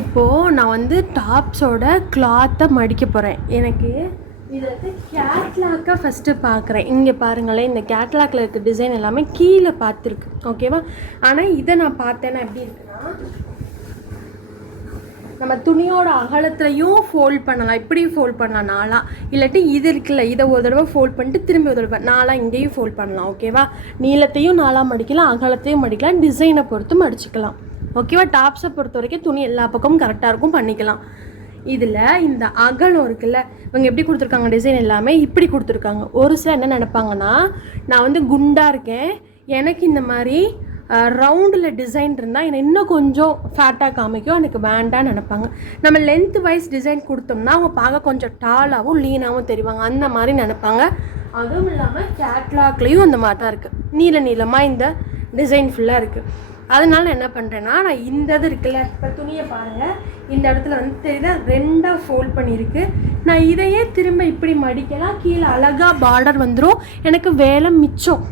இப்போது நான் வந்து டாப்ஸோட கிளாத்தை மடிக்க போகிறேன் எனக்கு இதில் வந்து கேட்லாக்கை ஃபஸ்ட்டு பார்க்குறேன் இங்கே பாருங்களேன் இந்த கேட்லாக்ல இருக்க டிசைன் எல்லாமே கீழே பார்த்துருக்கு. ஓகேவா ஆனால் இதை நான் பார்த்தேன்னா எப்படி இருக்குன்னா நம்ம துணியோட அகலத்துலையும் ஃபோல்ட் பண்ணலாம். இப்படியும் ஃபோல்ட் பண்ணலாம். நாளாக இல்லாட்டி இது இருக்குல்ல இதை ஒரு தடவை ஃபோல்ட் பண்ணிட்டு திரும்பி ஒரு தடவை நாளாக இங்கேயும் ஃபோல்ட் பண்ணலாம். ஓகேவா நீளத்தையும் நாளாக மடிக்கலாம் அகலத்தையும் மடிக்கலாம். டிசைனை பொறுத்து மடிச்சுக்கலாம். ஓகேவா டாப்ஸை பொறுத்த வரைக்கும் துணி எல்லா பக்கமும் கரெக்டாக இருக்கும் பண்ணிக்கலாம். இதில் இந்த அகலம் இருக்குல்ல இவங்க எப்படி கொடுத்துருக்காங்க டிசைன் எல்லாமே இப்படி கொடுத்துருக்காங்க. ஒரு சில என்ன நினைப்பாங்கன்னா நான் வந்து குண்டாக இருக்கேன் எனக்கு இந்த மாதிரி ரவுண்டில் டிசைன் இருந்தால் என்னை இன்னும் கொஞ்சம் ஃபேட்டாக காமிக்கும் எனக்கு வேண்டான்னு நினைப்பாங்க. நம்ம லென்த் வைஸ் டிசைன் கொடுத்தோம்னா அவங்க பார்க்க கொஞ்சம் டாலாகவும் லீனாகவும் தெரிவாங்க. அந்த மாதிரி நினைப்பாங்க. அதுவும் இல்லாமல் கேட்லாக்லேயும் அந்த மாதிரி தான் இருக்குது நீல நீளமாக இந்த டிசைன் ஃபுல்லாக இருக்குது அதனால என்ன பண்ணுறேன்னா நான் இந்த இது இருக்குல்ல இப்போ துணியை பாருங்கள் இந்த இடத்துல வந்து தெரியுதா? ரெண்டாக ஃபோல்ட் பண்ணியிருக்கு. நான் இதையே திரும்ப இப்படி மடிக்கலாம் கீழே அழகாக பார்டர் வந்துடும் எனக்கு வேலை மிச்சம்.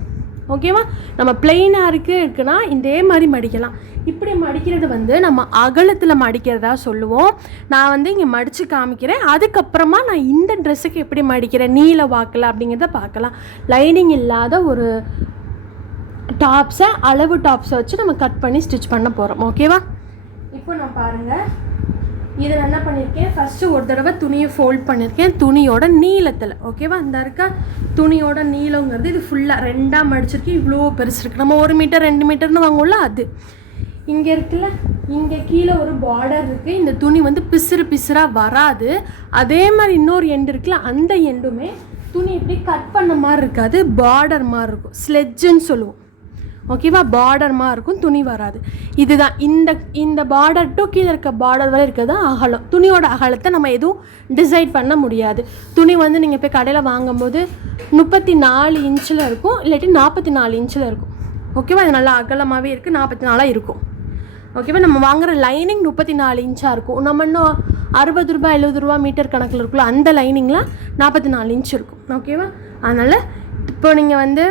ஓகேவா நம்ம பிளெயினாக இருக்குது இருக்குன்னா இதே மாதிரி மடிக்கலாம். இப்படி மடிக்கிறது வந்து நம்ம அகலத்தில் மடிக்கிறதா சொல்லுவோம். நான் வந்து இங்கே மடித்து காமிக்கிறேன். அதுக்கப்புறமா நான் இந்த ட்ரெஸ்ஸுக்கு எப்படி மடிக்கிறேன்? நீல வாக்கில் அப்படிங்கிறத பார்க்கலாம். லைனிங் இல்லாத ஒரு டாப்ஸை அளவு டாப்ஸை வச்சு நம்ம கட் பண்ணி ஸ்டிச் பண்ண போகிறோம் ஓகேவா இப்போ நான் பாருங்கள் இதை என்ன பண்ணியிருக்கேன்? ஃபஸ்ட்டு ஒரு தடவை துணியை ஃபோல்ட் பண்ணியிருக்கேன். துணியோட நீளத்தில். ஓகேவா இந்த இருக்கா? துணியோட நீளங்கிறது இது ஃபுல்லாக ரெண்டாக மடிச்சிருக்கேன் இவ்வளோ பெருசு இருக்குது நம்ம ஒரு மீட்டர் ரெண்டு மீட்டர்னு வாங்குவோம்ல அது. இங்கே இருக்குல்ல? இங்கே கீழே ஒரு பார்டர் இருக்குது இந்த துணி வந்து பிசுறு பிசுறாக வராது. அதே மாதிரி இன்னொரு எண்டு இருக்குல்ல அந்த எண்டுமே துணி இப்படி கட் பண்ண மாதிரி இருக்காது. பார்டர் மாதிரி இருக்கும். ஸ்லெட்ஜுன்னு சொல்லுவோம். ஓகேவா? பார்டர் மாதிரி இருக்கும் துணி வராது. இதுதான். இந்த இந்த பார்டர் டு கீழே இருக்க பார்டர் வரை இருக்கிறது அகலம். துணியோட அகலத்தை நம்ம எதுவும் டிசைட் பண்ண முடியாது. துணி வந்து நீங்கள் போய் கடையில் வாங்கும்போது முப்பத்தி நாலு இன்ச்சில் இருக்கும் இல்லாட்டி நாற்பத்தி நாலு இன்ச்சில் இருக்கும். ஓகேவா? இது நல்லா அகலமாகவே இருக்குது நாற்பத்தி நாலாக இருக்கும். ஓகேவா? நம்ம வாங்குற லைனிங் முப்பத்தி நாலு இன்ச்சாக இருக்கும். நம்ம இன்னும் அறுபது ரூபா எழுபது ரூபா மீட்டர் கணக்கில் இருக்குல்ல அந்த லைனிங்கில் நாற்பத்தி நாலு இன்ச் இருக்கும். ஓகேவா? அதனால் இப்போ நீங்கள் வந்து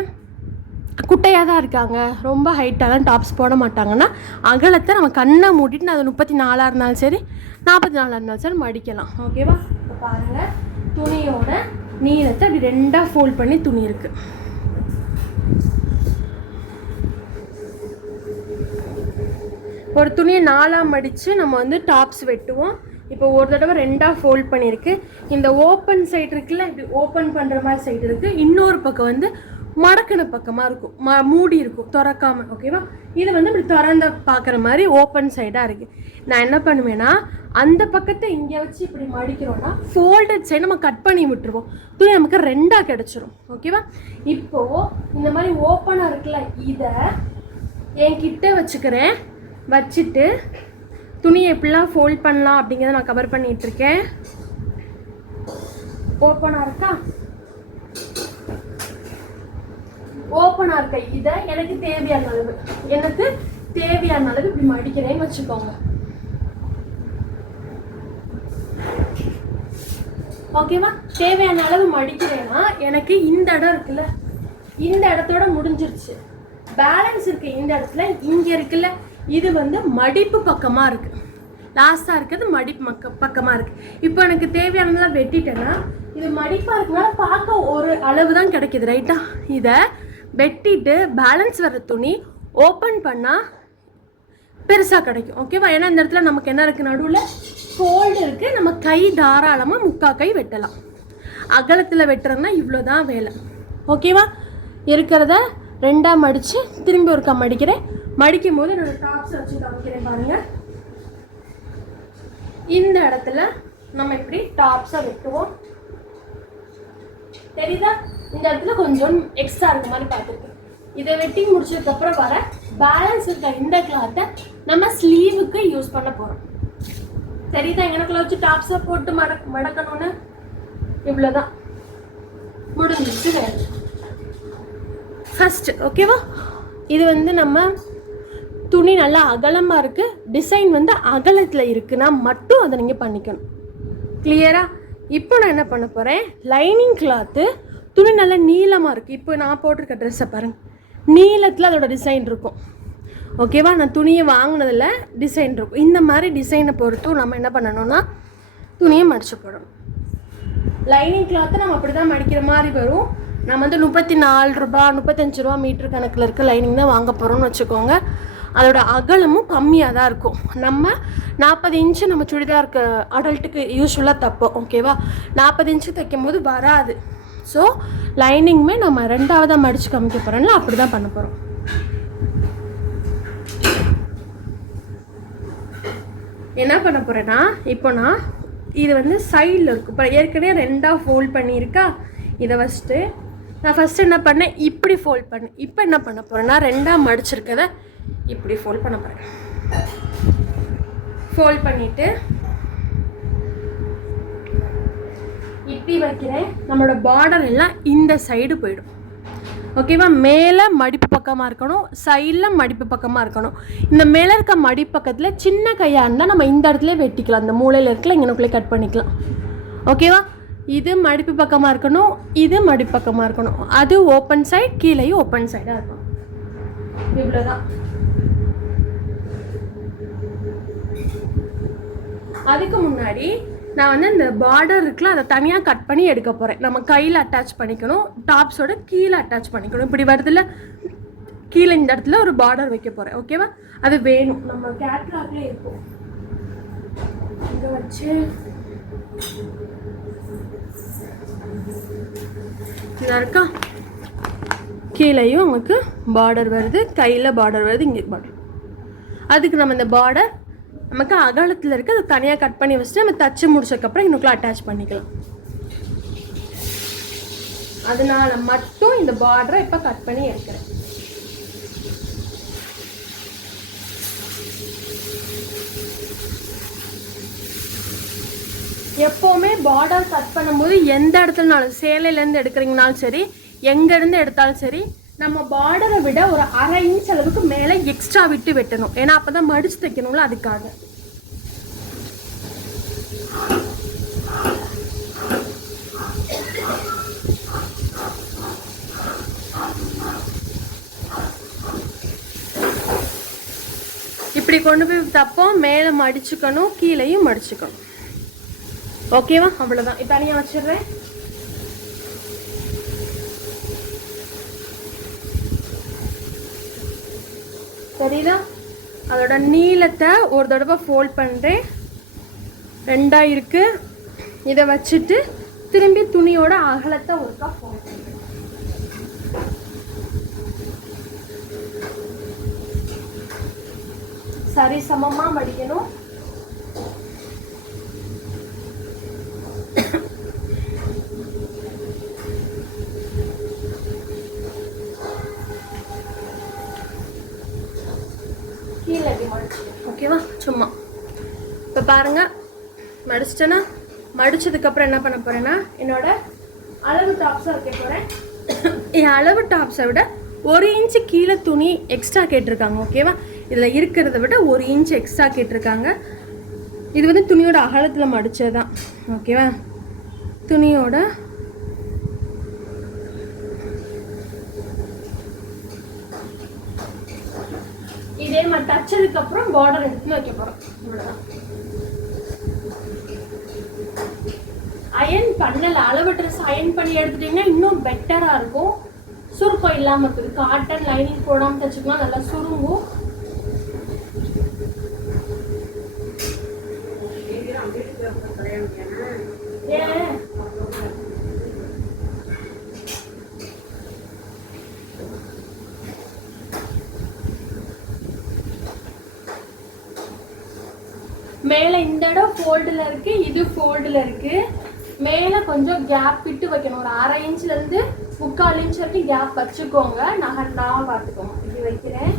குட்டையாக தான் இருக்காங்க. ரொம்ப ஹைட்டாலாம் டாப்ஸ் போட மாட்டாங்கன்னா அகலத்தை நம்ம கண்ணை மூடிட்டு நான் அது முப்பத்தி நாலாக இருந்தாலும் சரி நாற்பத்தி நாலாக இருந்தாலும் சரி மடிக்கலாம் ஓகேவா இப்போ பாருங்கள் துணியோட நீளத்தை அப்படி ரெண்டாக ஃபோல்ட் பண்ணி துணி இருக்குது ஒரு துணியை நாலாக மடித்து நம்ம வந்து டாப்ஸ் வெட்டுவோம். இப்போ ஒரு தடவை ரெண்டாக ஃபோல்ட் பண்ணியிருக்கு. இந்த ஓப்பன் சைடு இருக்குல்ல இப்படி ஓப்பன் பண்ணுற மாதிரி சைடு இருக்குது இன்னொரு பக்கம் வந்து மடக்கின பக்கமாக இருக்கும். ம மூடி இருக்கும். திறக்காம ஓகேவா இது வந்து இப்படி திறந்த பார்க்குற மாதிரி ஓப்பன் சைடாக இருக்குது நான் என்ன பண்ணுவேன்னா அந்த பக்கத்தை இங்கே வச்சு இப்படி மடிக்கிறோன்னா ஃபோல்டட் சைடு நம்ம கட் பண்ணி விட்டுருவோம். துணி நமக்கு ரெண்டாக கிடச்சிரும். ஓகேவா இப்போது இந்த மாதிரி ஓப்பனாக இருக்குல்ல இதை என் கிட்ட வச்சுக்கிறேன். வச்சுட்டு துணியை எப்படிலாம் ஃபோல்ட் பண்ணலாம் அப்படிங்கிறத நான் கவர் பண்ணிகிட்ருக்கேன் இருக்கேன். ஓப்பனாக இருக்கா? ஓப்பனாக இருக்க இதை எனக்கு தேவையான அளவு. எனக்கு தேவையான அளவு இப்படி மடிக்கிறேன்னு வச்சுக்கோங்க. ஓகேவா தேவையான அளவு மடிக்கிறேன்னா எனக்கு இந்த இடம் இருக்குல்ல. இந்த இடத்தோட முடிஞ்சிருச்சு. பேலன்ஸ் இருக்கு இந்த இடத்துல இங்கே இருக்குல்ல. இது வந்து மடிப்பு பக்கமாக இருக்குது லாஸ்ட்டாக இருக்கிறது மடிப்பு மக்க பக்கமாக இருக்குது இப்போ எனக்கு தேவையானதெல்லாம் வெட்டிட்டேன்னா இது மடிப்பாக இருக்கனால பார்க்க ஒரு அளவு தான் கிடைக்குது ரைட்டா இதை வெட்டிட்டு பேலன்ஸ் வர துணி ஓப்பன் பண்ணால் பெருசாக கிடைக்கும். ஓகேவா ஏன்னா இந்த இடத்துல நமக்கு என்ன இருக்குது நடுவில் ஃபோல்டு இருக்குது நம்ம கை தாராளமாக முக்கா கை வெட்டலாம். அகலத்தில் வெட்டுறோம்னா இவ்வளோ தான் வேலை ஓகேவா இருக்கிறத ரெண்டாக மடித்து திரும்பி ஒருக்கா மடிக்கிறேன். மடிக்கும் போது என்னோடய டாப்ஸை வச்சு காமிக்கிறேன் பாருங்கள் இந்த இடத்துல நம்ம இப்படி டாப்ஸை வெட்டுவோம். தெரியுதா? இந்த இடத்துல கொஞ்சம் எக்ஸ்ட்ரா இருக்க மாதிரி பார்த்துருக்கு இதை வெட்டி முடிச்சதுக்கப்புறம் வர பேலன்ஸ் இருக்க இந்த கிளாத்தை நம்ம ஸ்லீவுக்கு யூஸ் பண்ண போகிறோம் சரிதான் எனக்குள்ள வச்சு டாப்ஸை போட்டு மடக் மடக்கணும்னு? இவ்வளோதான் முடிஞ்சிச்சு வேறு. ஃபஸ்ட்டு ஓகேவா இது வந்து நம்ம துணி நல்லா அகலமாக இருக்குது டிசைன் வந்து அகலத்தில் இருக்குன்னா மட்டும் அதை நீங்கள் பண்ணிக்கணும். கிளியராக இப்போ நான் என்ன பண்ண போகிறேன் லைனிங் கிளாத்து துணி நல்லா நீளமாக இருக்குது இப்போ நான் போட்டிருக்க ட்ரெஸ்ஸை பாருங்கள் நீளத்தில் அதோட டிசைன் இருக்கும். ஓகேவா நான் துணியை வாங்கினதில் டிசைன் இருக்கும். இந்த மாதிரி டிசைனை பொறுத்தும் நம்ம என்ன பண்ணணும்னா துணியை மடிச்சு போடணும். லைனிங் கிளாத்தை நம்ம அப்படி தான் மடிக்கிற மாதிரி வரும். நம்ம வந்து முப்பத்தி நாலு ரூபா முப்பத்தஞ்சு ரூபா மீட்டர் கணக்கில் இருக்க லைனிங் தான் வாங்க போகிறோம்னு வச்சுக்கோங்க. அதோட அகலமும் கம்மியாக தான் இருக்கும். நம்ம நாற்பது இன்ச்சு நம்ம சுடிதாருக்கு அடல்ட்டுக்கு யூஸ்ஃபுல்லாக தப்போம். ஓகேவா நாற்பது இன்ச்சு தைக்கும் போது வராது. ஸோ லைனிங்குமே நம்ம ரெண்டாவதாக மடித்து காமிக்க போகிறோம்ல அப்படி தான் பண்ண போகிறோம் என்ன பண்ண போகிறேன்னா இப்போ நான் இது வந்து சைடில் இருக்கும் இப்போ ஏற்கனவே ரெண்டாக ஃபோல்ட் பண்ணியிருக்கா? இதை ஃபஸ்ட்டு நான் ஃபஸ்ட்டு என்ன பண்ணேன்? இப்படி ஃபோல்ட் பண்ணேன் இப்போ என்ன பண்ண போகிறேன்னா ரெண்டாக மடிச்சிருக்கதை இப்படி ஃபோல்ட் பண்ண போகிறேன் ஃபோல்ட் பண்ணிவிட்டு இப்படி வைக்கிறேன்? நம்மளோட பார்டர் எல்லாம் இந்த சைடு போயிடும். ஓகேவா மேலே மடிப்பு பக்கமாக இருக்கணும் சைடில் மடிப்பு பக்கமாக இருக்கணும். இந்த மேலே இருக்க மடிப்பு பக்கத்தில் சின்ன கையாக இருந்தால் நம்ம இந்த இடத்துல வெட்டிக்கலாம். இந்த மூலையில் இருக்கல இங்கனுக்குள்ளே கட் பண்ணிக்கலாம். ஓகேவா இது மடிப்பு பக்கமாக இருக்கணும் இது மடிப்பு பக்கமாக இருக்கணும். அது ஓப்பன் சைடு கீழேயும் ஓப்பன் சைடாக இருக்கும் இவ்வளோதான் அதுக்கு முன்னாடி நான் வந்து இந்த பார்டர் இருக்குல்ல அதை தனியாக கட் பண்ணி எடுக்க போகிறேன் நம்ம கையில் அட்டாச் பண்ணிக்கணும் டாப்ஸோட கீழே அட்டாச் பண்ணிக்கணும். இப்படி வருதுல கீழே இந்த இடத்துல ஒரு பார்டர் வைக்க போகிறேன் ஓகேவா அது வேணும். நம்ம கேட்லாக்லேயே இருக்கும். இங்கே வச்சு இதாக இருக்கா? கீழேயும் நமக்கு பார்டர் வருது கையில் பார்டர் வருது இங்கே பார்டர் அதுக்கு நம்ம இந்த பார்டர் நமக்கு அகலத்தில் இருக்க அதை தனியாக கட் பண்ணி வச்சுட்டு நம்ம தச்சு முடிச்சதுக்கப்புறம் இன்னுக்குள்ள அட்டாச் பண்ணிக்கலாம். அதனால மட்டும் இந்த பார்டரை இப்போ கட் பண்ணி எடுக்கிறேன் எப்போவுமே பார்டர் கட் பண்ணும்போது எந்த இடத்துலனாலும் சேலையிலேருந்து எடுக்கிறீங்கனாலும் சரி எங்கேருந்து எடுத்தாலும் சரி நம்ம பார்டரை விட ஒரு அரை இன்ச் அளவுக்கு மேலே எக்ஸ்ட்ரா விட்டு வெட்டணும். ஏன்னா அப்போ தான் மடிச்சு தைக்கணும்ல அதுக்காக. இப்படி கொண்டு போய் தப்போம் மேலே மடிச்சுக்கணும் கீழேயும் மடிச்சுக்கணும். ஓகேவா அவ்வளோதான் இப்போ தனியாக வச்சிடுறேன். சரிதா அதோட நீளத்தை ஒரு தடவை ஃபோல்ட் பண்ணுறேன் ரெண்டாக இருக்குது இதை வச்சுட்டு திரும்பி துணியோட அகலத்தை ஒருக்கா ஃபோல்ட் பண்ணுறேன் சரி சமமாக மடிக்கணும் கீழே இப்படி மடிச்சிட்டேன் ஓகேவா சும்மா. இப்போ பாருங்கள் மடிச்சிட்டேன்னா மடித்ததுக்கப்புறம் என்ன பண்ண போகிறேன்னா என்னோட அளவு டாப்ஸாக வைக்க போகிறேன் என் அளவு டாப்ஸை விட ஒரு இன்ச்சு கீழே துணி எக்ஸ்ட்ரா கேட்டிருக்காங்க ஓகேவா இதில் இருக்கிறத விட ஒரு இன்ச் எக்ஸ்ட்ரா கேட்டிருக்காங்க. இது வந்து துணியோட அகலத்தில் மடித்தது தான் ஓகேவா துணியோட இதே மாதிரி தச்சதுக்கு அப்புறம் பார்டர் எடுத்து வைக்க போறோம். இவ்வளவுதான். அயன் பண்ணல. அளவு ட்ரெஸ் அயன் பண்ணி எடுத்துட்டீங்கன்னா இன்னும் பெட்டரா இருக்கும். சுருக்கம் இல்லாம இருக்குது. காட்டன் லைனிங் போடாம தைச்சிக்கலாம் நல்லா சுருங்கும். ஏன்? மேலே இந்த இடம் ஃபோல்டில் இருக்கு இது ஃபோல்டில் இருக்கு. மேலே கொஞ்சம் கேப் விட்டு வைக்கணும். ஒரு அரை இன்ச்லேருந்து முக்கால் இன்ச் வரைக்கும் கேப் வச்சுக்கோங்க. நகர்ந்தாம பார்த்துக்கோங்க. இப்படி வைக்கிறேன்.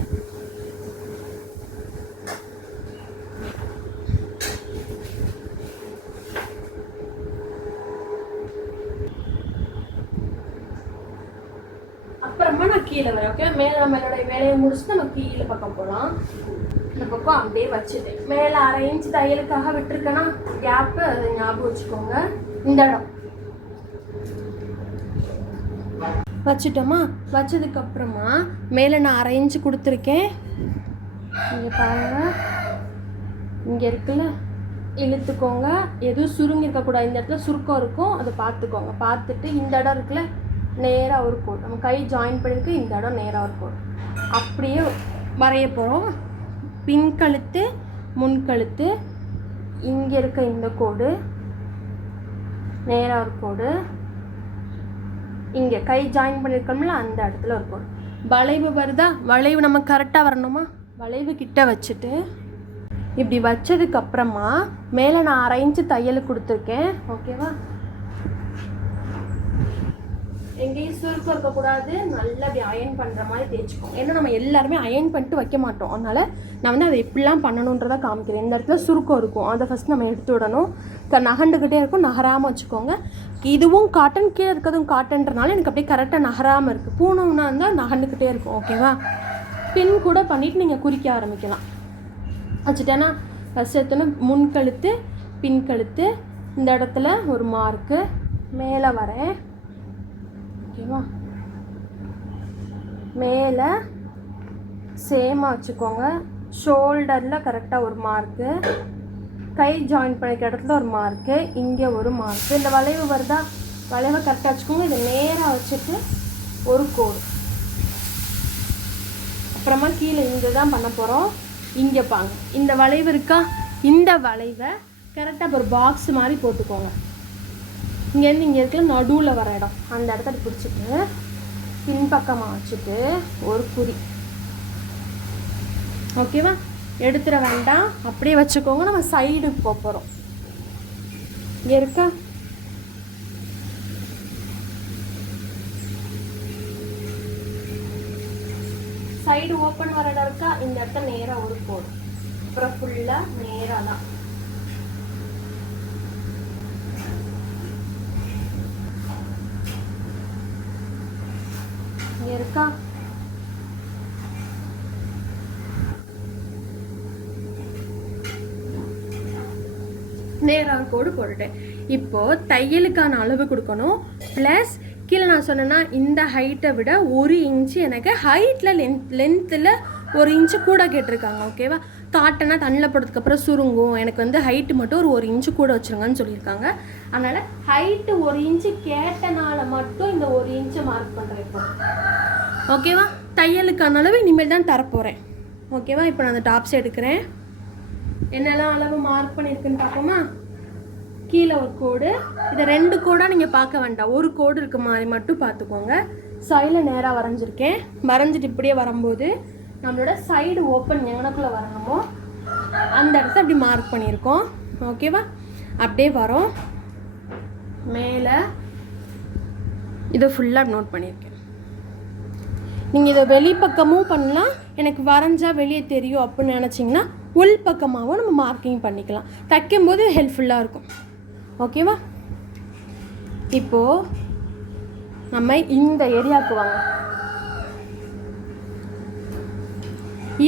அப்புறமா நான் கீழே வரேன் ஓகே மேலே நம்மளோட வேலையை முடிச்சுட்டு நம்ம கீழே பக்கம் போகலாம். இந்த பக்கம் அப்படியே வச்சுட்டேன் மேலே அரை இன்ச்சு தையலுக்காக விட்டுருக்கேன்னா கேப்பு அதை ஞாபகம் வச்சுக்கோங்க. இந்த இடம். வச்சுட்டோமா? வச்சதுக்கப்புறமா மேலே நான் அரை இன்ச்சு கொடுத்துருக்கேன். இங்கே பாருங்க. இங்கே இருக்குல்ல? இழுத்துக்கோங்க. எதுவும் சுருங்கி இருக்கக்கூடாது இந்த இடத்துல சுருக்கம் இருக்கும். அதை பார்த்துக்கோங்க. பார்த்துட்டு இந்த இடம் இருக்குல்ல? நேராக ஒரு கோடு. நம்ம கை ஜாயின் பண்ணிருக்கு இந்த இடம் நேராக ஒரு கோடு. அப்படியே வரைய போகிறோம் பின்கழுத்து முன்கழுத்து இங்கே இருக்க இந்த கோடு நேராக ஒரு கோடு இங்கே கை ஜாயின் பண்ணியிருக்கோம்ல அந்த இடத்துல ஒரு கோடு. வளைவு வருதா? வளைவு நம்ம கரெக்டாக வரணுமா? வளைவு கிட்ட வச்சுட்டு இப்படி வச்சதுக்கப்புறமா மேலே நான் அரைஞ்சு தையல் கொடுத்துருக்கேன். ஓகேவா எங்கேயும் சுருக்கம் இருக்கக்கூடாது நல்லா அப்படி அயன் பண்ணுற மாதிரி தேய்ச்சிக்கும் ஏன்னா நம்ம எல்லாருமே அயன் பண்ணிட்டு வைக்க மாட்டோம். அதனால் நான் வந்து அதை எப்படிலாம் பண்ணணுன்றதை காமிக்கிறேன். இந்த இடத்துல சுருக்கம் இருக்கும். அதை ஃபஸ்ட் நம்ம எடுத்து விடணும். க நகண்டுக்கிட்டே இருக்கும். நகராமல் வச்சுக்கோங்க. இதுவும் காட்டன் கீழே இருக்கிறதும் காட்டன்றனால எனக்கு அப்படியே கரெக்டாக நகராமல் இருக்குது பூனம்னா இருந்தால் நகண்டுக்கிட்டே இருக்கும். ஓகேவா பின் கூட பண்ணிவிட்டு நீங்கள் குறிக்க ஆரம்பிக்கலாம். வச்சுட்டேன்னா ஃபஸ்ட் எடுத்தோன்னா முன் கழுத்து பின் கழுத்து இந்த இடத்துல ஒரு மார்க்கு மேலே வரேன் ஓகேவா? மேலே சேமாக வச்சுக்கோங்க. ஷோல்டரில் கரெக்டாக ஒரு மார்க்கு கை ஜாயின் பண்ணிக்க இடத்துல ஒரு மார்க்கு இங்கே ஒரு மார்க்கு இந்த வளைவு வருதா? வளைவை கரெக்டாக வச்சுக்கோங்க. இதை நேராக வச்சுட்டு ஒரு கோடு. அப்புறமா கீழே இங்கே தான் பண்ண போகிறோம் இங்கே பாங்க இந்த வளைவு இருக்கா? இந்த வளைவை கரெக்டாக ஒரு பாக்ஸ் மாதிரி போட்டுக்கோங்க. இங்கேருந்து இங்கே இருக்கிற நடுவில் வர இடம். அந்த இடத்த பிடிச்சிட்டு பின்பக்கமாக வச்சுட்டு ஒரு குறி ஓகேவா எடுத்துட வேண்டாம். அப்படியே வச்சுக்கோங்க. நம்ம சைடுக்கு போக போகிறோம் இங்கே இருக்கா? சைடு ஓப்பன் வர இடம் இருக்கா? இந்த இடத்த நேராக ஒரு போடும் அப்புறம் ஃபுல்லாக நேராக தான். இங்கே இருக்கா? நேராக கோடு போட்டுட்டேன். இப்போது தையலுக்கான அளவு கொடுக்கணும். ப்ளஸ் கீழே நான் சொன்னேன்னா இந்த ஹைட்டை விட ஒரு இன்ச்சு எனக்கு ஹைட்டில் லென்த் லென்த்தில் ஒரு இன்ச்சு கூட கேட்டிருக்காங்க ஓகேவா காட்டனா தண்ணியில் போட்டதுக்கப்புறம் சுருங்கும். எனக்கு வந்து ஹைட்டு மட்டும் ஒரு ஒரு இன்ச்சு கூட வச்சுருங்கன்னு சொல்லியிருக்காங்க. அதனால் ஹைட்டு ஒரு இன்ச்சு கேட்டனால மட்டும் இந்த ஒரு இன்ச்சு மார்க் பண்ணுறேன் இப்போ. ஓகேவா? தையலுக்கான அளவு இனிமேல் தான் தரப்போகிறேன் ஓகேவா? இப்போ நான் அந்த டாப்ஸ் எடுக்கிறேன். என்னெல்லாம் அளவு மார்க் பண்ணியிருக்குன்னு பார்ப்போமா? கீழே ஒரு கோடு. இதை ரெண்டு கோடாக நீங்கள் பார்க்க வேண்டாம். ஒரு கோடு இருக்க மாதிரி மட்டும் பார்த்துக்கோங்க. சைடில் நேராக வரைஞ்சிருக்கேன். வரைஞ்சிட்டு இப்படியே வரும்போது நம்மளோட சைடு ஓப்பன் எங்கனக்குள்ளே வரணுமோ அந்த இடத்த அப்படி மார்க் பண்ணியிருக்கோம். ஓகேவா? அப்படியே வரோம். மேலே இதை ஃபுல்லாக நோட் பண்ணியிருக்கேன். நீங்கள் இதை வெளிப்பக்கமும் பண்ணலாம். எனக்கு வரைஞ்சா வெளியே தெரியும் அப்படின்னு நினச்சிங்கன்னா உள் பக்கமாகவும் நம்ம மார்க்கிங் பண்ணிக்கலாம். தைக்கும்போது ஹெல்ப்ஃபுல்லாக இருக்கும். ஓகேவா இப்போது நம்ம இந்த ஏரியாவுக்கு வாங்க.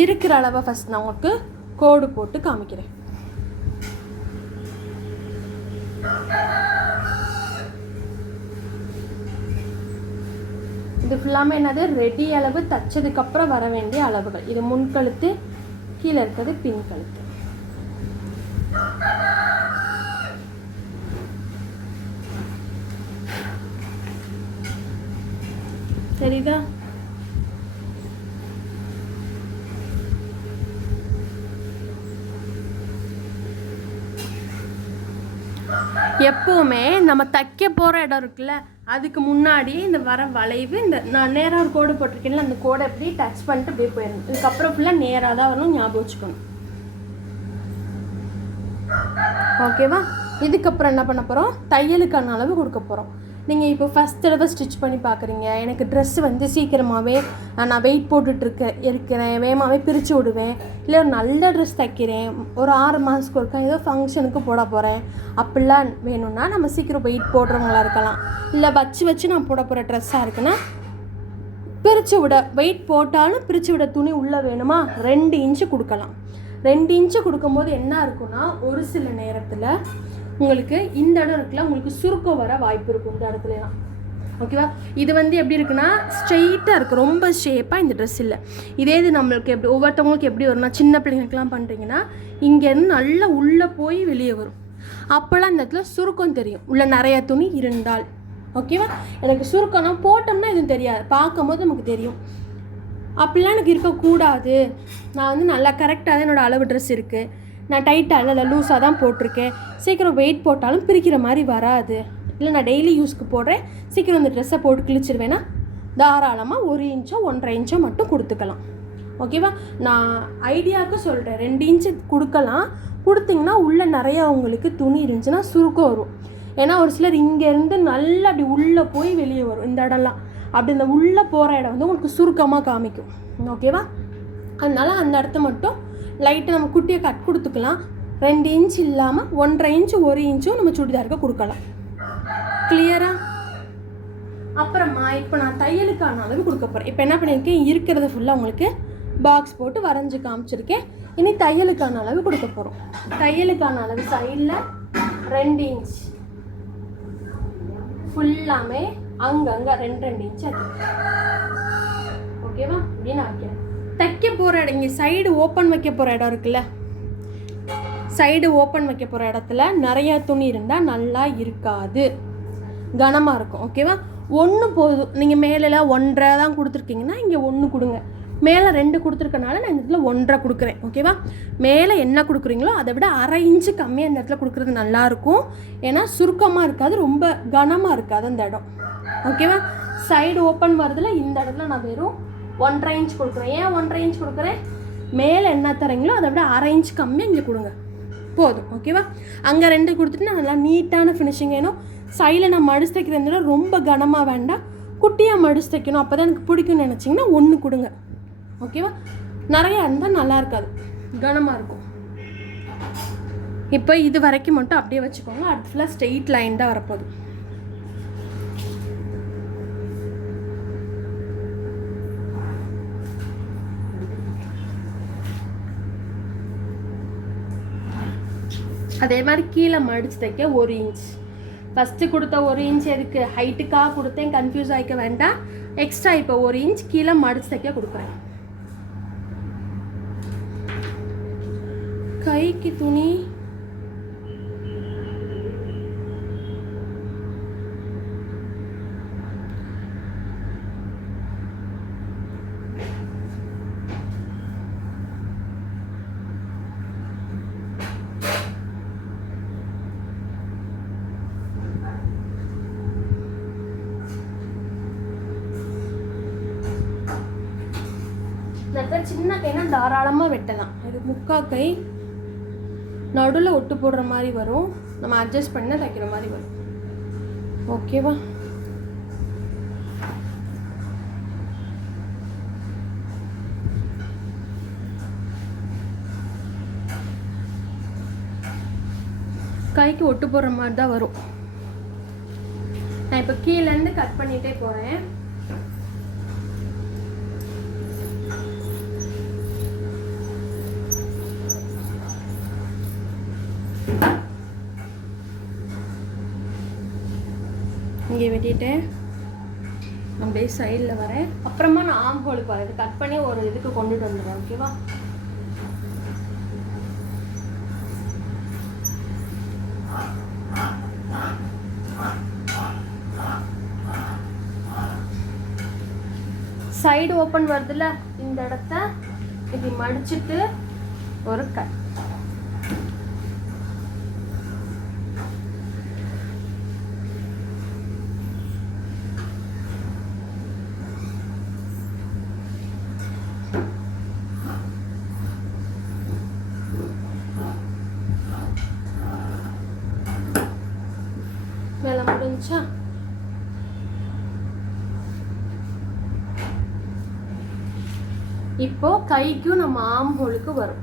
இருக்கிற அளவை ஃபஸ்ட் நான் உங்களுக்கு கோடு போட்டு காமிக்கிறேன். இது ஃபுல்லாமே என்னது? ரெடி அளவு தைச்சதுக்கப்புறம் வர வேண்டிய அளவுகள். இது முன்கழுத்து கீழே இருக்கிறது பின் கழுத்து. தெரியுதா? எப்போவுமே நம்ம தைக்க போகிற இடம் இருக்குல்ல அதுக்கு முன்னாடி இந்த வர வளைவு இந்த நான் நேராக ஒரு கோடு போட்டிருக்கேன்ல அந்த கோடை எப்படி டச் பண்ணிட்டு அப்படியே போயிடணும். இதுக்கப்புறம் ஃபுல்லாக நேராக தான் வரணும் ஞாபகம் வச்சுக்கணும். ஓகேவா இதுக்கப்புறம் என்ன பண்ண போகிறோம் தையலுக்கான அளவு கொடுக்க போகிறோம் நீங்கள் இப்போ ஃபஸ்ட் தடவை ஸ்டிச் பண்ணி பார்க்குறீங்க. எனக்கு ட்ரெஸ் வந்து சீக்கிரமாகவே நான் வெயிட் போட்டுட்ருக்க இருக்கிறேன். வேகமாகவே பிரித்து விடுவேன். இல்லை ஒரு நல்ல ட்ரெஸ் தைக்கிறேன் ஒரு ஆறு மாதத்துக்கு ஒருக்கா ஏதோ ஃபங்க்ஷனுக்கு போட போகிறேன் அப்படிலாம் வேணும்னா நம்ம சீக்கிரம் வெயிட் போடுறவங்களா இருக்கலாம். இல்லை வச்சு வச்சு நான் போட போகிற ட்ரெஸ்ஸாக இருக்குன்னா பிரித்து விட வெயிட் போட்டாலும் பிரித்து விட துணி உள்ளே வேணுமா? ரெண்டு இன்ச்சு கொடுக்கலாம். ரெண்டு இன்ச்சு கொடுக்கும்போது என்ன இருக்குன்னா ஒரு சில நேரத்தில் உங்களுக்கு இந்த இடம் இருக்குல்ல உங்களுக்கு சுருக்கம் வர வாய்ப்பு இருக்கும் இந்த இடத்துலலாம். ஓகேவா இது வந்து எப்படி இருக்குன்னா ஸ்ட்ரெயிட்டாக இருக்குது ரொம்ப ஷேப்பாக இந்த ட்ரெஸ் இல்லை. இதே இது நம்மளுக்கு எப்படி ஒவ்வொருத்தவங்களுக்கு எப்படி வரும்னா சின்ன பிள்ளைங்களுக்குலாம் பண்ணுறீங்கன்னா இங்கேருந்து நல்லா உள்ளே போய் வெளியே வரும். அப்போல்லாம் இந்த இடத்துல சுருக்கம் தெரியும். உள்ளே நிறைய துணி இருந்தால். ஓகேவா எனக்கு சுருக்கம்னா போட்டோம்னா எதுவும் தெரியாது. பார்க்கும்போது நமக்கு தெரியும். அப்படிலாம் எனக்கு இருக்கக்கூடாது. நான் வந்து நல்லா கரெக்டாக தான் என்னோடய அளவு ட்ரெஸ் இருக்குது நான் டைட்டாக இல்லை லூஸாக தான் போட்டிருக்கேன். சீக்கிரம் வெயிட் போட்டாலும் பிரிக்கிற மாதிரி வராது. இல்லை நான் டெய்லி யூஸ்க்கு போடுறேன். சீக்கிரம் இந்த ட்ரெஸ்ஸை போட்டு கிழிச்சிருவேன்னா தாராளமாக ஒரு இன்ச்சோ ஒன்றரை இன்ச்சோ மட்டும் கொடுத்துக்கலாம். ஓகேவா நான் ஐடியாவுக்கு சொல்கிறேன் ரெண்டு இன்ச்சு கொடுக்கலாம். கொடுத்தீங்கன்னா உள்ளே நிறையா உங்களுக்கு துணி இருந்துச்சுன்னா சுருக்கம் வரும். ஏன்னா ஒரு சிலர் இங்கேருந்து நல்லா அப்படி உள்ளே போய் வெளியே வரும். இந்த இடம்லாம். அப்படி இந்த உள்ளே போகிற இடம் வந்து உங்களுக்கு சுருக்கமாக காமிக்கும். ஓகேவா அதனால் அந்த இடத்த மட்டும் லைட்டாக நம்ம குட்டியை கட் கொடுத்துக்கலாம். ரெண்டு இன்ச் இல்லாமல் ஒன்றரை இன்ச்சு ஒரு இன்ச்சும் நம்ம சுடிதாருக்கு கொடுக்கலாம். கிளியரா அப்புறமா இப்போ நான் தையலுக்கான அளவு கொடுக்க போகிறேன் இப்போ என்ன பண்ணியிருக்கேன்? இருக்கிறத ஃபுல்லாக உங்களுக்கு பாக்ஸ் போட்டு வரைஞ்சி காமிச்சிருக்கேன். இனி தையலுக்கான அளவு கொடுக்க போகிறோம் தையலுக்கான அளவு சைடில் ரெண்டு இன்ச் ஃபுல்லாமே அங்கங்கே ரெண்டு ரெண்டு இன்ச் ஓகேவா அப்படின்னு வைக்கிறேன். தைக்க போகிற இடம் இங்கே சைடு ஓப்பன் வைக்க போகிற இடம் இருக்குல்ல? சைடு ஓப்பன் வைக்க போகிற இடத்துல நிறையா துணி இருந்தால் நல்லா இருக்காது. கனமாக இருக்கும் ஓகேவா ஒன்று போதும் நீங்கள் மேலெலாம் ஒன்றரை தான் கொடுத்துருக்கீங்கன்னா இங்கே ஒன்று கொடுங்க. மேலே ரெண்டு கொடுத்துருக்கனால நான் இந்த இடத்துல ஒன்றரை கொடுக்குறேன் ஓகேவா மேலே என்ன கொடுக்குறீங்களோ அதை விட அரை இன்ச்சு கம்மியாக இந்த இடத்துல கொடுக்குறது நல்லாயிருக்கும் ஏன்னா சுருக்கமாக இருக்காது ரொம்ப கனமாக இருக்காது அந்த இடம் ஓகேவா சைடு ஓப்பன் வரதில் இந்த இடத்துல நான் வெறும் ஒன்றரை இன்ச் கொடுக்குறேன். ஏன் ஒன்றரை இன்ச் கொடுக்குறேன்? மேலே என்ன தரீங்களோ அதை விட அரை இன்ச் கம்மியாக இங்கே கொடுங்க. போதும் ஓகேவா அங்கே ரெண்டு கொடுத்துட்டு நான் நல்லா நீட்டான ஃபினிஷிங் வேணும் சைடில் நான் மடிச்சு தைக்கிறதுனால ரொம்ப கனமாக வேண்டாம் குட்டியாக மடிச்சு தைக்கணும். அப்போ தான் எனக்கு பிடிக்கும்னு நினச்சிங்கன்னா ஒன்று கொடுங்க. ஓகேவா நிறையா இருந்தால் நல்லா இருக்காது. கனமாக இருக்கும். இப்போ இது வரைக்கும் மட்டும் அப்படியே வச்சுக்கோங்க. அடுத்து ஃபுல்லாக ஸ்ட்ரெயிட் லைன் தான் வரப்போகுது. அதே மாதிரி கீழே மடிச்சு தைக்க ஒரு இன்ச் ஃபஸ்ட்டு கொடுத்த ஒரு இன்ச் எதுக்கு? ஹைட்டுக்காக கொடுத்தேன் கன்ஃபியூஸ் ஆகிக்க வேண்டாம். எக்ஸ்ட்ரா இப்போ ஒரு இன்ச் கீழே மடிச்சு தைக்க கொடுக்குறேன். கைக்கு துணி சின்ன கைனா தாராளமாக வெட்டலாம். இது முக்கா கை நடுவில் ஒட்டு போடுற மாதிரி வரும். நம்ம அட்ஜஸ்ட் பண்ண தைக்கிற மாதிரி வரும். ஓகேவா கைக்கு ஒட்டு போடுற மாதிரி தான் வரும். நான் இப்போ கீழேருந்து கட் பண்ணிகிட்டே போகிறேன் இங்கே வெட்டிட்டு அப்படியே சைடில் வரேன். அப்புறமா நான் ஆம் ஹோலுக்கு வரேன். இது கட் பண்ணி ஒரு இதுக்கு கொண்டுட்டு வந்துடுறேன் ஓகேவா சைடு ஓப்பன் வருதுல்ல இந்த இடத்த இப்படி மடிச்சுட்டு ஒரு கட் வேலை முடிஞ்சா இப்போ கைக்கும் நம்ம ஆம் ஹோலுக்கு வரும்.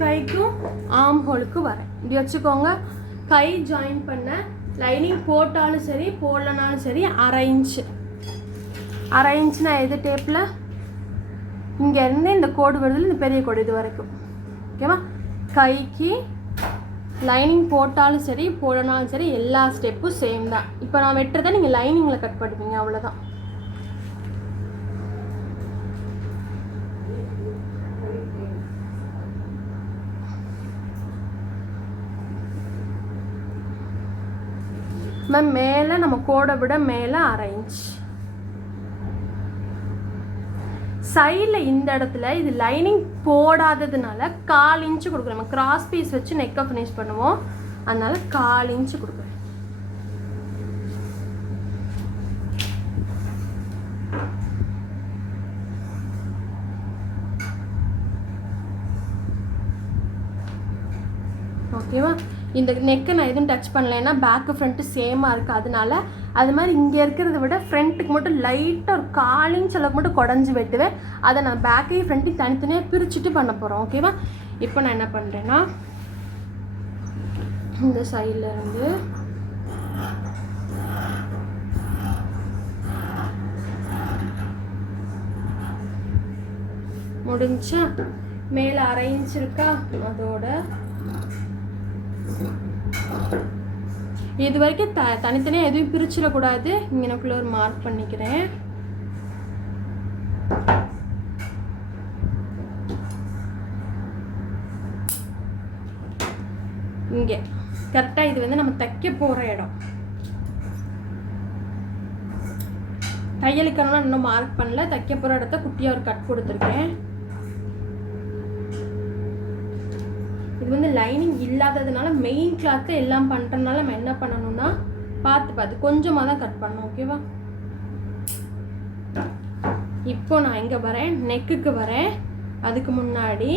கைக்கும் ஆம் ஹோலுக்கு வரேன் இப்படி வச்சுக்கோங்க. கை ஜாயின் பண்ண லைனிங் போட்டாலும் சரி போடலனாலும் சரி அரை இன்ச்சு அரை இன்ச்சுனா எது டேப்பில் இங்கேருந்து இந்த கோடு வருதில் இந்த பெரிய கோடு இது வரைக்கும். ஓகேவா கைக்கு லைனிங் போட்டாலும் சரி போடனாலும் சரி எல்லா ஸ்டெப்பும் சேம் தான். இப்போ நான் வெட்டுறதை நீங்கள் லைனிங்கில் கட் பண்ணுவீங்க அவ்வளோதான் மேம் மேலே நம்ம கோடை விட மேலே அரேஞ்ச் சைடில் இந்த இடத்துல இது லைனிங் போடாததுனால கால் இன்ச்சு கொடுக்குறோம் நம்ம கிராஸ் பீஸ் வச்சு நெக்கை ஃபினிஷ் பண்ணுவோம். அதனால கால் இன்ச்சு கொடுக்குறேன். ஓகேவா இந்த நெக்கை நான் எதுவும் டச் பண்ணல ஏன்னா பேக்கு ஃப்ரண்ட்டு சேமாக இருக்குது அதனால அது மாதிரி இங்கே இருக்கிறத விட ஃப்ரண்ட்டுக்கு மட்டும் லைட்டாக ஒரு காலிங் அளவுக்கு மட்டும் குடஞ்சி வெட்டுவேன். அதை நான் பேக்கையும் ஃப்ரண்ட்டையும் தனித்தனியாக பிரிச்சுட்டு பண்ண போகிறோம் ஓகேவா இப்போ நான் என்ன பண்ணுறேன்னா இந்த சைடில் இருந்து முடிஞ்சா மேலே அரைஞ்சிருக்கா இருக்கா? அதோட இது வரைக்கும் த தனித்தனியாக எதுவும் பிரிச்சிடக்கூடாது. இங்கே எனக்குள்ள ஒரு மார்க் பண்ணிக்கிறேன். இங்கே. கரெக்டாக இது வந்து நம்ம தைக்க போகிற இடம். தையலுக்கெல்லாம் இன்னும் மார்க் பண்ணல. தைக்க போகிற இடத்த குட்டியாக ஒரு கட் கொடுத்துருக்கேன். இது வந்து லைனிங் இல்லாததுனால மெயின் கிளாத்தை எல்லாம் பண்ணுறதுனால நம்ம என்ன பண்ணணும்னா பார்த்து பார்த்து கொஞ்சமாக தான் கட் பண்ணணும் ஓகேவா இப்போ நான் எங்கே வரேன் நெக்குக்கு வரேன். அதுக்கு முன்னாடி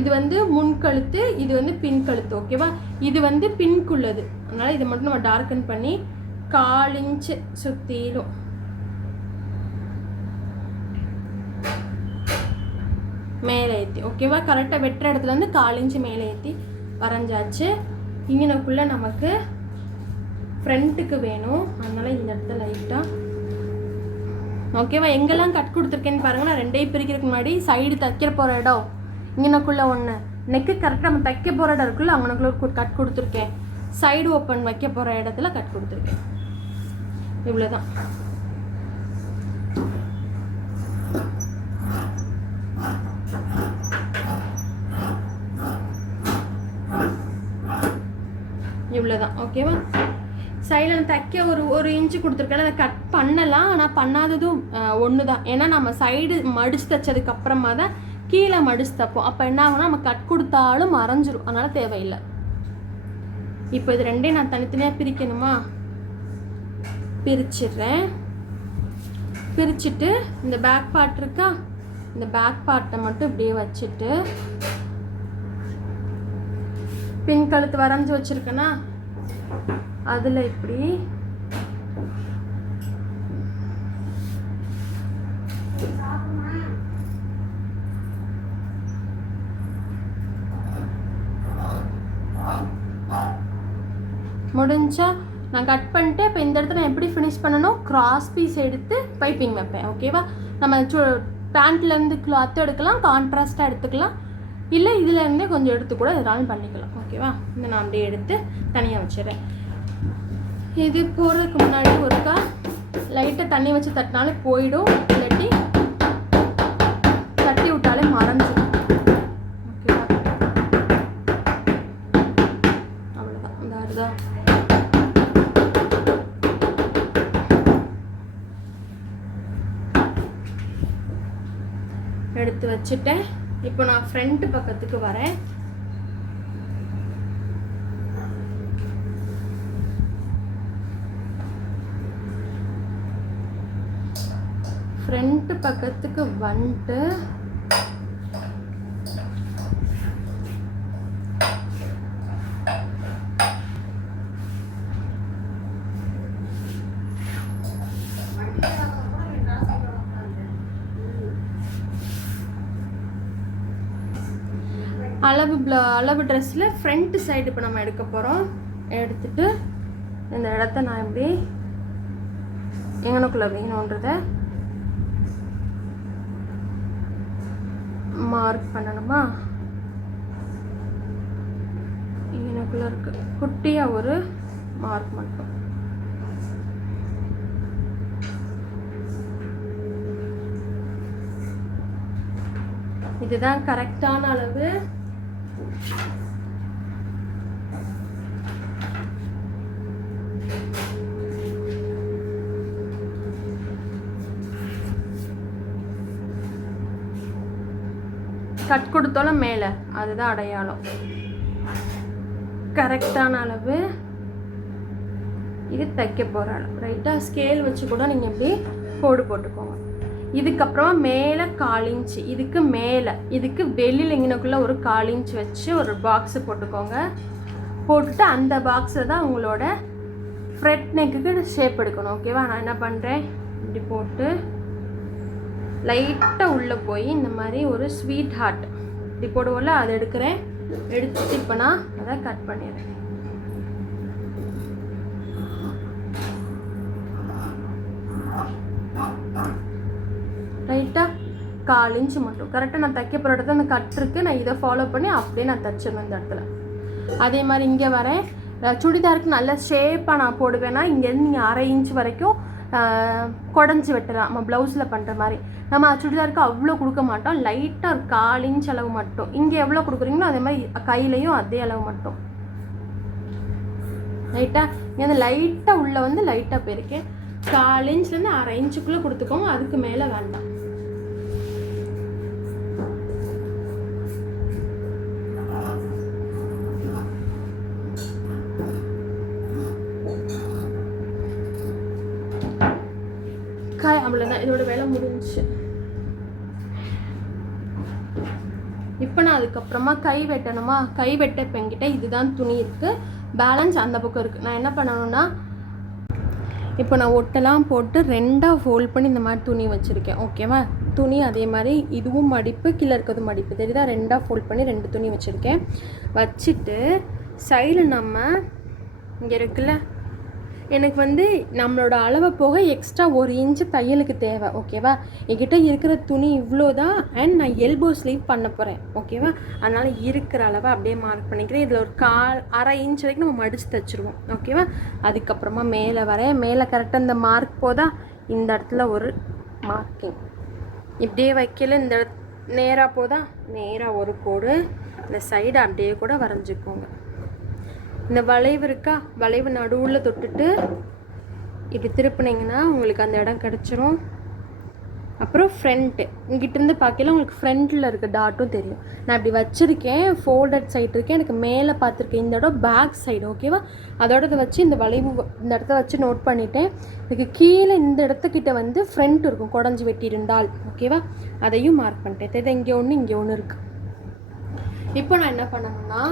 இது வந்து முன் கழுத்து இது வந்து பின் கழுத்து ஓகேவா இது வந்து பின்குள்ளது. அதனால் இதை மட்டும் நம்ம டார்க்கன் பண்ணி கால் இன்ச்சு சுற்றிலும் மேலே ஏற்றி ஓகேவா கரெக்டாக வெட்டுற இடத்துல இருந்து கால் இன்ச்சு மேலே ஏற்றி வரைஞ்சாச்சு. இங்கனக்குள்ளே நமக்கு ஃப்ரண்ட்டுக்கு வேணும். அதனால் இந்த இடத்துல லைட்டாக ஓகேவா எங்கெல்லாம் கட் கொடுத்துருக்கேன்னு பாருங்கள் நான் ரெண்டையும் பிரிக்கிறதுக்கு முன்னாடி சைடு தைக்கிற போகிற இடம். இங்கனக்குள்ளே ஒன்று நெக்கு கரெக்டாக நம்ம தைக்க போகிற இடம் இருக்குல்ல அங்கனக்குள்ள ஒரு கட் கொடுத்துருக்கேன். சைடு ஓப்பன் வைக்க போகிற இடத்துல கட் கொடுத்துருக்கேன். இவ்வளோதான் இவ்வளோதான் ஓகேவா சைடில் தைக்க ஒரு ஒரு இன்ச்சு கொடுத்துருக்கேன் அதை கட் பண்ணலாம் ஆனால் பண்ணாததும் ஒன்று தான் ஏன்னா நம்ம சைடு மடிச்சு தைச்சதுக்கு அப்புறமா தான் கீழே மடிச்சு தைப்போம். அப்போ என்ன ஆகும்னா நம்ம கட் கொடுத்தாலும் மறைஞ்சிரும். அதனால் தேவையில்லை. இப்போ இது ரெண்டையும் நான் தனித்தனியாக பிரிக்கணுமா? பிரிச்சிடுறேன். பிரிச்சுட்டு இந்த பேக் பார்ட் இருக்கா? இந்த பேக் பார்ட்டை மட்டும் இப்படியே வச்சுட்டு பின் கழுத்து வரைஞ்சி வச்சுருக்கேன்னா அதில் இப்படி. முடிஞ்சா நான் கட் பண்ணிட்டு இப்போ இந்த இடத்துல நான் எப்படி ஃபினிஷ் பண்ணணும்? கிராஸ் பீஸ் எடுத்து பைப்பிங் வைப்பேன் ஓகேவா நம்ம சு பேண்ட்லேருந்து கிளாத் எடுக்கலாம் கான்ட்ராஸ்ட்டாக எடுத்துக்கலாம். இல்லை இதுலேருந்தே கொஞ்சம் எடுத்து கூட எதனாலும் பண்ணிக்கலாம். ஓகேவா? இந்த நான் அப்படியே எடுத்து தனியாக வச்சிடுறேன். இது போகிறதுக்கு முன்னாடி ஒருக்கா லைட்டாக தண்ணி வச்சு தட்டினாலே போயிடும். இல்லாட்டி தட்டி விட்டாலே மறைஞ்சிடும். ஓகேவா? அதுதான் எடுத்து வச்சுட்டேன். இப்போ நான் ஃப்ரண்ட் பக்கத்துக்கு வரேன். ஃப்ரண்ட் பக்கத்துக்கு வந்துட்டு அளவு அளவு ட்ரெஸ்ஸில் ஃப்ரண்ட் சைடு இப்போ நம்ம எடுக்க போகிறோம் எடுத்துட்டு இந்த இடத்த நான் எப்படி எங்கனக்குள்ளே வேணுன்றத மார்க் பண்ணணுமா? எனக்குள்ளே இருக்கு. குட்டியாக ஒரு மார்க் மட்டும். இதுதான் கரெக்டான அளவு கட் கொடுத்தாலும் மேலே அதுதான் அடையாளம். கரெக்டான அளவு இது தைக்க போகிற அளவு ரைட்டாக ஸ்கேல் வச்சு கூட நீங்கள் இப்படி கோடு போட்டுக்கோங்க. இதுக்கப்புறமா மேலே கால் இன்ச்சு இதுக்கு மேலே இதுக்கு வெளியில் இங்கனக்குள்ளே ஒரு கால் இன்ச் வச்சு ஒரு பாக்ஸு போட்டுக்கோங்க. போட்டுட்டு அந்த பாக்ஸை தான் உங்களோட ஃப்ரெட் நெக்குக்கு ஷேப் எடுக்கணும். ஓகேவா நான் என்ன பண்ணுறேன் இப்படி போட்டு லைட்டாக உள்ளே போய் இந்த மாதிரி ஒரு ஸ்வீட் ஹார்ட் இப்படி போடுவோம்ல அதை எடுக்கிறேன். எடுத்துட்டு இப்போ நான் அதை கட் பண்ணிடுறேன் ரைட்டாக கால் இன்ச்சு மட்டும். கரெக்டாக நான் தைக்க போகிற இடத்துல அந்த கட்ருக்கு நான் இதை ஃபாலோ பண்ணி அப்படியே நான் தைச்சிருவேன் இந்த இடத்துல. அதே மாதிரி இங்கே வரேன் சுடிதாருக்கு நல்ல ஷேப்பாக நான் போடுவேன்னா இங்கேருந்து நீங்கள் அரை இன்ச் வரைக்கும் குடஞ்சி வெட்டலாம். நம்ம ப்ளவுஸில் பண்ணுற மாதிரி. நம்ம சுடிதாருக்கு அவ்வளோ கொடுக்க மாட்டோம். லைட்டாக ஒரு கால் இன்ச் அளவு மட்டும். இங்கே எவ்வளோ கொடுக்குறீங்களோ அதே மாதிரி கையிலையும் அதே அளவு மட்டும். லைட்டாக இங்கே லைட்டாக உள்ளே வந்து லைட்டாக போயிருக்கேன். கால் இன்ச்லேருந்து அரை இன்ச்சுக்குள்ளே கொடுத்துக்கோங்க. அதுக்கு மேலே வேண்டாம். என்னோட இதோட வேலை முடிஞ்சுச்சு. இப்போ நான் அதுக்கப்புறமா கை வெட்டணுமா? கை வெட்ட இப்போ என்கிட்ட இதுதான் துணி இருக்குது பேலன்ஸ் அந்த பக்கம் இருக்குது நான் என்ன பண்ணணும்னா இப்போ நான் ஒட்டெல்லாம் போட்டு ரெண்டாக ஃபோல்ட் பண்ணி இந்த மாதிரி துணி வச்சுருக்கேன். ஓகேவா துணி அதே மாதிரி இதுவும் மடிப்பு கீழே இருக்கிறது மடிப்பு. தெரியுதா? ரெண்டாக ஃபோல்ட் பண்ணி ரெண்டு துணி வச்சுருக்கேன். வச்சுட்டு சைடில் நம்ம இங்கே இருக்குல்ல எனக்கு வந்து நம்மளோட அளவை போக எக்ஸ்ட்ரா ஒரு இன்ச்சு தையலுக்கு தேவை ஓகேவா என்கிட்ட இருக்கிற துணி இவ்வளோ தான் அண்ட் நான் எல்போ ஸ்லீவ் பண்ண போகிறேன் ஓகேவா அதனால் இருக்கிற அளவை அப்படியே மார்க் பண்ணிக்கிறேன். இதில் ஒரு கால் அரை இன்ச் வரைக்கும் நம்ம மடித்து தைச்சிருவோம் ஓகேவா அதுக்கப்புறமா மேலே வரேன் மேலே கரெக்டாக இந்த மார்க் போதா? இந்த இடத்துல ஒரு மார்க்கிங் இப்படியே வைக்கல இந்த நேராக போதா? நேராக ஒரு கோடு. இந்த சைடு அப்படியே கூட வரைஞ்சிக்கோங்க. இந்த வளைவு இருக்கா? வளைவு நடுவில் தொட்டுட்டு இப்படி திருப்பினீங்கன்னா உங்களுக்கு அந்த இடம் கிடச்சிரும். அப்புறம் ஃப்ரண்ட்டு இங்கிட்டிருந்து பார்க்கல உங்களுக்கு ஃப்ரண்ட்டில் இருக்க டாட்டும் தெரியும். நான் இப்படி வச்சுருக்கேன் ஃபோல்டட் சைடு இருக்கேன் எனக்கு மேலே பார்த்துருக்கேன். இந்த இடம் பேக் சைடு ஓகேவா அதோட இதை வச்சு இந்த வளைவு இந்த இடத்த வச்சு நோட் பண்ணிட்டேன். இதுக்கு கீழே இந்த இடத்துக்கிட்ட வந்து ஃப்ரண்ட் இருக்கும் குடஞ்சி வெட்டியிருந்தால் ஓகேவா அதையும் மார்க் பண்ணிட்டேன். தெரியுது இங்கே ஒன்று இங்கே ஒன்று இருக்குது இப்போ நான் என்ன பண்ணணும்னா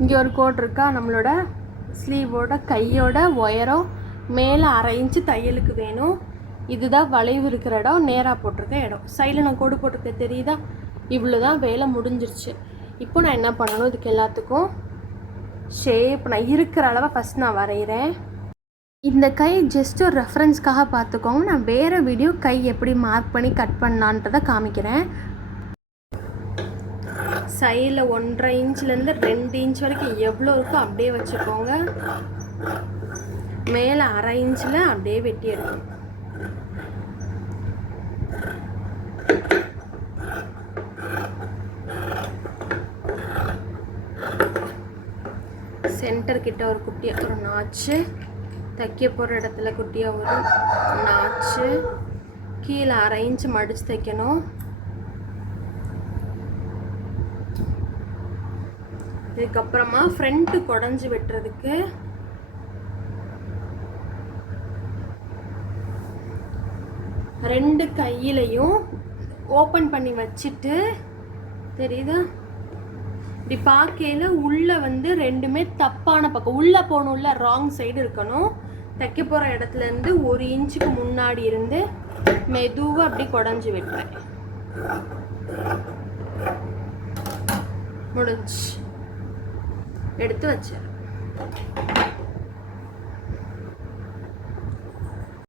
இங்கே ஒரு கோட் இருக்கா? நம்மளோட ஸ்லீவோட கையோட ஒயரம் மேலே அரை இன்ச்சு தையலுக்கு வேணும். இதுதான் வளைவு இருக்கிற இடம் நேராக போட்டிருக்க இடம். சைடில் நான் கோடு போட்டிருக்க தெரியுதா? இவ்வளோ தான் வேலை முடிஞ்சிருச்சு. இப்போ நான் என்ன பண்ணணும்? இதுக்கு எல்லாத்துக்கும் ஷேப் நான் இருக்கிற அளவை ஃபஸ்ட் நான் வரைகிறேன் இந்த கை ஜஸ்ட் ஒரு ரெஃபரன்ஸ்க்காக பார்த்துக்கோங்க. நான் வேறு வீடியோ கை எப்படி மார்க் பண்ணி கட் பண்ணலான்றதை காமிக்கிறேன். சைடில் ஒன்றரை இன்ச்லேருந்து ரெண்டு இன்ச் வரைக்கும் எவ்வளோ இருக்கோ அப்படியே வச்சுக்கோங்க. மேலே அரை இன்ச்சில் அப்படியே வெட்டி எடுக்கணும். சென்டர் கிட்ட ஒரு குட்டியாக ஒரு நாச்சு. தைக்க போகிற இடத்துல குட்டியாக ஒரு நாச்சு. கீழே அரை இன்ச்சு மடித்து தைக்கணும். இதுக்கப்புறமா ஃப்ரண்ட்டு குடஞ்சி வெட்டுறதுக்கு ரெண்டு கையிலையும் ஓப்பன் பண்ணி வச்சுட்டு தெரியுதா? இப்படி பார்க்கையில் உள்ளே வந்து ரெண்டுமே தப்பான பக்கம் உள்ள போகணும்ல ராங் சைடு இருக்கணும். தைக்க போகிற இடத்துல இருந்து ஒரு இன்ச்சுக்கு முன்னாடி இருந்து மெதுவாக அப்படி குடஞ்சி விட்டுறேன் முடிஞ்சு எடுத்து வச்சேன்